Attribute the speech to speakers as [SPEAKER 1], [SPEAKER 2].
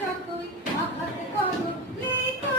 [SPEAKER 1] যতই ভাবতে করো